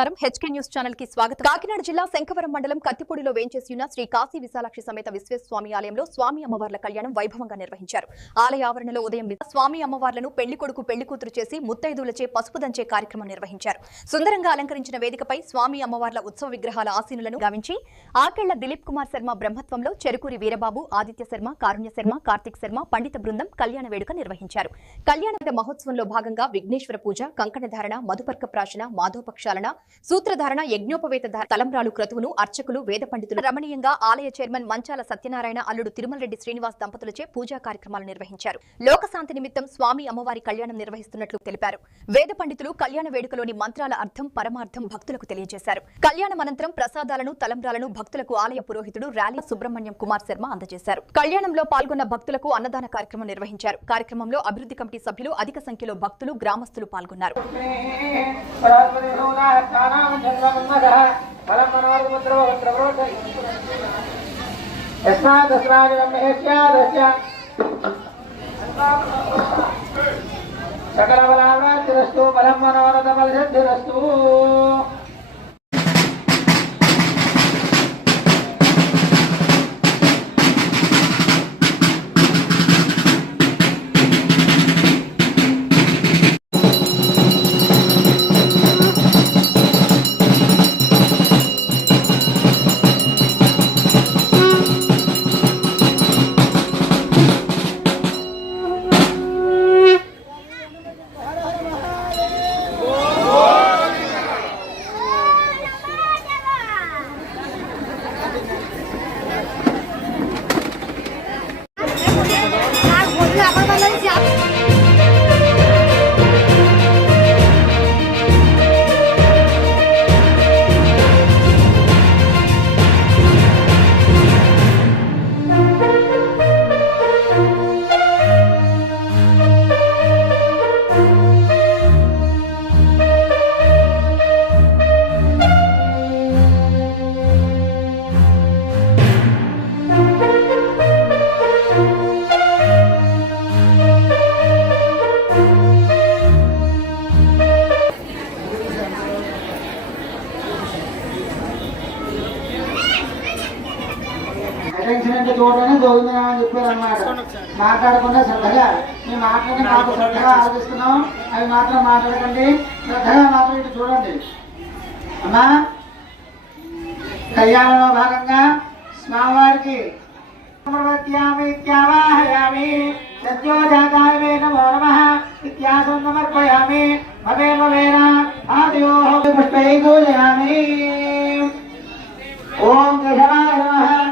నమస్కారం HK news channel కి స్వాగతం. కాకినాడ జిల్లా శంఖవరం మండలం కత్తిపూడిలో వేంచేసి ఉన్న శ్రీ కాశీ విశాలాక్షి సమేత విశ్వేశ్వస్వామి ఆలయంలో స్వామి అమ్మవార్ల కళ్యాణం వైభవంగా నిర్వహించారు. ఆలయ ఆవరణలో ఉదయం స్వామి అమ్మవార్లను పెళ్లి కొడుకు పెళ్లి కూతురు చేసి ముత్తైదులచే పసుపు దంచే కార్యక్రమం నిర్వహించారు. సుందరంగా అలంకరించిన వేదికపై స్వామి అమ్మవార్ల ఉత్సవ విగ్రహాల ఆసీనులను గావించి ఆకెళ్ల దిలీప్ కుమార్ శర్మ బ్రహ్మత్వంలో చెరుకూరి వీరబాబు, ఆదిత్య శర్మ, కారుణ్య శర్మ, కార్తిక్ శర్మ పండిత బృందం కళ్యాణ వేడుక నిర్వహించారు. కళ్యాణ మహోత్సవంలో భాగంగా విఘ్నేశ్వర పూజ, కంకణధారణ, మధుపర్క ప్రాశన, మాధోపక్షాలన, సూత్రధారణ, యజ్ఞోపవేత తలంబ్రాలు క్రతువును అర్చకులు, వేద పండితులు రమణీయంగా ఆలయ చైర్మన్ మంచాల సత్యనారాయణ అల్లుడు తిరుమలరెడ్డి శ్రీనివాస్ దంపతులచే పూజా కార్యక్రమాలు నిర్వహించారు. లోకశాంతి నిమిత్తం స్వామి అమ్మవారి కళ్యాణం నిర్వహిస్తున్నట్లు తెలిపారు. వేద పండితులు కళ్యాణ వేడుకలోని మంత్రాల అర్థం, పరమార్థం భక్తులకు తెలియజేశారు. కళ్యాణం అనంతరం ప్రసాదాలను, తలంబ్రాలను భక్తులకు ఆలయ పురోహితుడు ర్యాలీ సుబ్రహ్మణ్యం కుమార్ శర్మ అందజేశారు. కళ్యాణంలో పాల్గొన్న భక్తులకు అన్నదాన కార్యక్రమం నిర్వహించారు. కార్యక్రమంలో అభివృద్ధి కమిటీ సభ్యులు, అధిక సంఖ్యలో భక్తులు, గ్రామస్తులు పాల్గొన్నారు. సకల బలావృత్తిరస్తు బలం మనోరథ బలసిద్ధిరస్తు. చూడని చదువుతున్నామని చెప్పారు అన్నమాట. మాట్లాడకుండా శ్రద్ధగా మీ మాటలని మాకు శ్రద్ధగా ఆలోచిస్తున్నాం, అవి మాత్రం మాట్లాడకండి, శ్రద్ధగా మాత్రం ఇటు చూడండి అమ్మా. కళ్యాణంలో భాగంగా స్వామివారికి సత్యోజాతాయ నమో నమః ఇత్యాసం సమర్పయామి. భవేన ఆదియోః పుష్పై పూజయామి. ఓం కేశవాయ నమః.